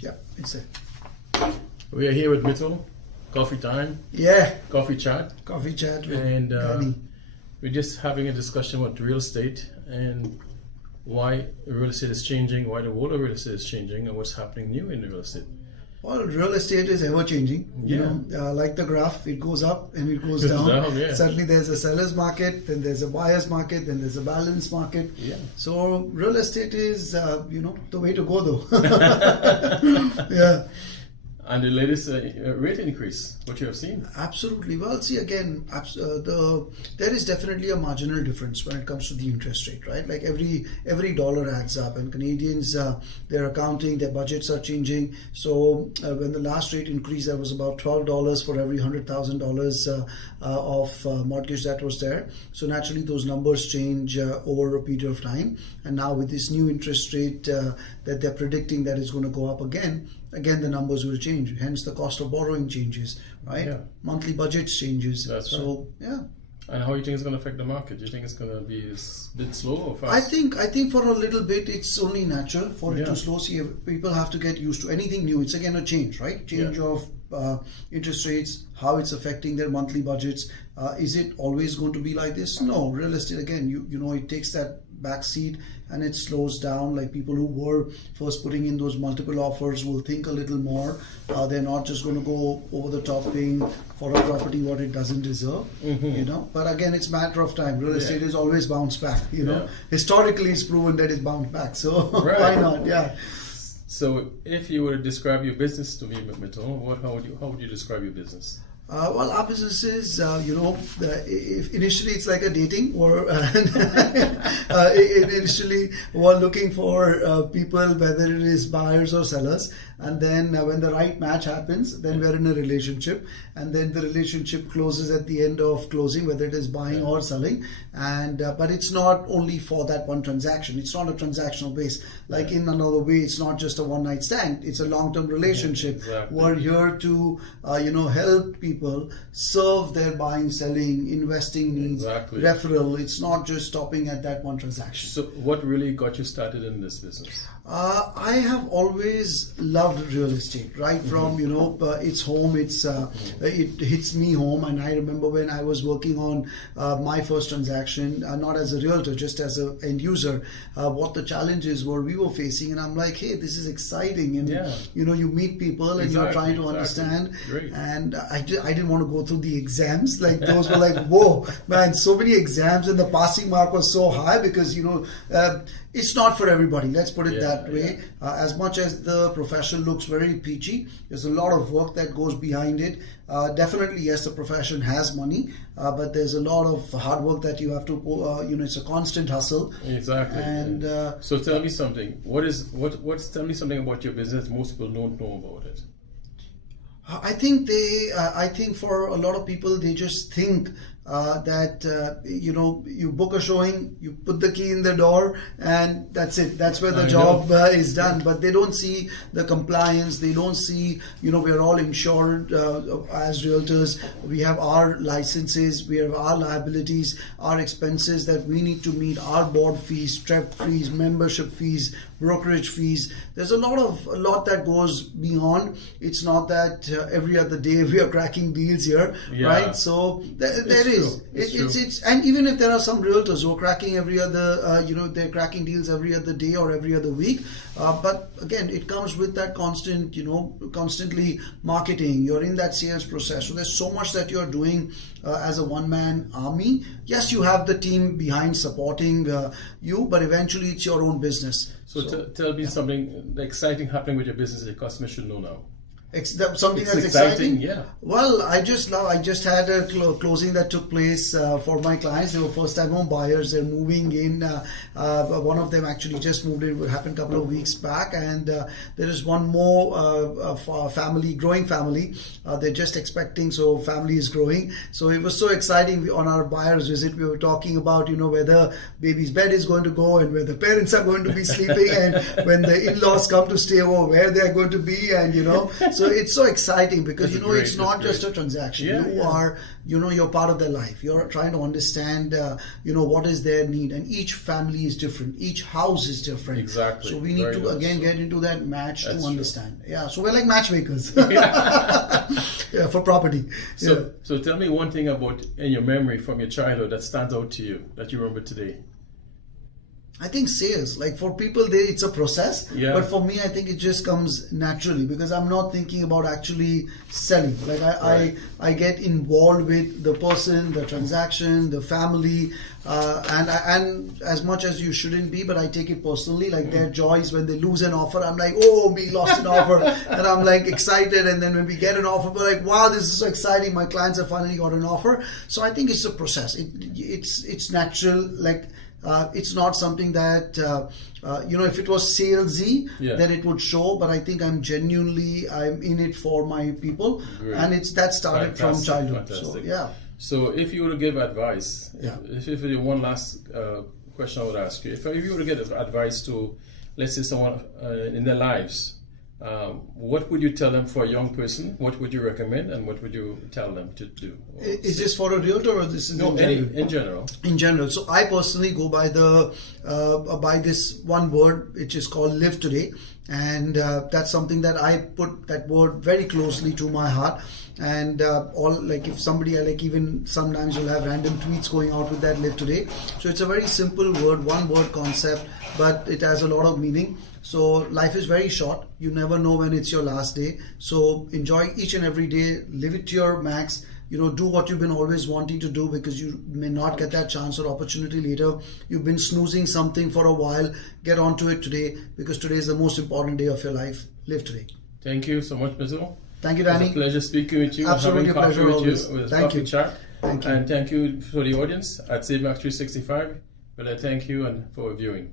Yeah, it's it. We are here with Mitchell. Coffee time. Yeah. Coffee chat. Coffee chat with And Danny. we're just having a discussion about real estate and why real estate is changing, why the world of real estate is changing, and what's happening new in real estate. Well, real estate is ever changing. You Yeah. know, like the graph, it goes up and it goes down. Yeah. Suddenly there's a seller's market, then there's a buyer's market, then there's a balanced market. Yeah. So real estate is, the way to go though. Yeah. And the latest rate increase, what you have seen. Absolutely. Well, see again, there is definitely a marginal difference when it comes to the interest rate, right? Like every dollar adds up, and Canadians, their accounting, their budgets are changing. So when the last rate increased, there was about $12 for every $100,000 of mortgage that was there. So naturally, those numbers change over a period of time. And now with this new interest rate that they're predicting that is going to go up again, the numbers will change. Hence, the cost of borrowing changes, right? Yeah. Monthly budgets changes. That's so, right. Yeah. And how do you think it's going to affect the market? Do you think it's going to be a bit slow or fast? I think for a little bit it's only natural for it Yeah. to slow. See, people have to get used to anything new. It's again a change, right? Change of interest rates, how it's affecting their monthly budgets. Is it always going to be like this? No. Real estate, again, you know, it takes that back seat and it slows down. Like people who were first putting in those multiple offers will think a little more. They're not just going to go over the top paying for a property what it doesn't deserve, you know. But again, it's a matter of time. Real estate is always bounced back, you know. Yeah. Historically, it's proven that it's bounced back. So Right. why not? Yeah. So if you were to describe your business to me, Mitchell, how would you describe your business? Well, our businesses, if initially it's like a dating, or initially we're looking for people, whether it is buyers or sellers, and then when the right match happens, then we're in a relationship, and then the relationship closes at the end of closing, whether it is buying or selling, and but it's not only for that one transaction. It's not a transactional base. Like in another way, it's not just a one night stand. It's a long term relationship. Exactly. We're here to help people serve their buying, selling, investing needs, referral. It's not just stopping at that one transaction. So what really got you started in this business? I have always loved real estate, right? From it's home. It hits me home, and I remember when I was working on my first transaction, not as a realtor, just as an end user, what the challenges were we were facing, and I'm like, hey, this is exciting, and you meet people and you're trying to understand, and I didn't want to go through the exams. Like those were like, whoa, man, so many exams, and the passing mark was so high because it's not for everybody. Let's put it that way. As much as the profession looks very peachy, there's a lot of work that goes behind it. Definitely, yes, the profession has money, but there's a lot of hard work that you have to, it's a constant hustle. Exactly. And so tell me something. Tell me something about your business most people don't know about it. I think for a lot of people, they just think that you book a showing, you put the key in the door, and that's it. That's where the job is done. But they don't see the compliance. They don't see, we are all insured as realtors. We have our licenses, we have our liabilities, our expenses that we need to meet, our board fees, TREP fees, membership fees, brokerage fees. There's a lot that goes beyond. It's not that every other day we are cracking deals here, right? So there is. It's and even if there are some realtors who are cracking every other, they're cracking deals every other day or every other week. But again, it comes with that constant, constantly marketing. You're in that sales process. So there's so much that you're doing as a one-man army. Yes, you have the team behind supporting you, but eventually it's your own business. So tell me something exciting happening with your business that your customers should know now. Something it's that's exciting. Yeah. Well, I just had a closing that took place for my clients. They were first-time home buyers. They're moving in. One of them actually just moved in. It happened a couple of weeks back, and there is one more growing family. They're just expecting, so family is growing. So it was so exciting. On our buyer's visit, we were talking about where the baby's bed is going to go and where the parents are going to be sleeping, and when the in-laws come to stay over, where they are going to be, and So it's so exciting because That's it's great, not that's just a transaction. Yeah, You yeah. are, you're part of their life. You're trying to understand, what is their need, and each family is different. Each house is different. Exactly. So we need Very to much again so. get into that match That's to true. understand. Yeah. So we're like matchmakers. Yeah, for property. So, so tell me one thing about in your memory from your childhood that stands out to you that you remember today. I think sales, like for people, it's a process. Yeah. But for me, I think it just comes naturally because I'm not thinking about actually selling. Like Right. I get involved with the person, the transaction, the family, and as much as you shouldn't be, but I take it personally. Like their joys when they lose an offer, I'm like, oh, we lost an offer, and I'm like excited. And then when we get an offer, we're like, wow, this is so exciting! My clients have finally got an offer. So I think it's a process. It's natural. Like. It's not something that if it was salesy, Yeah. then it would show. But I think I'm in it for my people, Great. and that started from Fantastic, childhood. fantastic. So yeah, So if you were to give advice, Yeah. if one last question I would ask you, if you were to give advice to, let's say, someone in their lives, what would you tell them for a young person? What would you recommend, and what would you tell them to do? is this for a realtor or this is No, in general. in general? So I personally go by by this one word, which is called "live today," and that's something that I put that word very closely to my heart. And if somebody, even sometimes you'll have random tweets going out with that "live today." So it's a very simple word, one word concept, but it has a lot of meaning. So life is very short. You never know when it's your last day. So enjoy each and every day. Live it to your max. Do what you've been always wanting to do because you may not get that chance or opportunity later. You've been snoozing something for a while. Get onto it today because today is the most important day of your life. Live today. Thank you so much, Mr. Thank you, It was Danny. a pleasure speaking with you. Absolutely and a having pleasure coffee with always. you. It was a Thank coffee you. chat. Thank you. And thank you for the audience at CMAX 365. Well, I thank you and for viewing.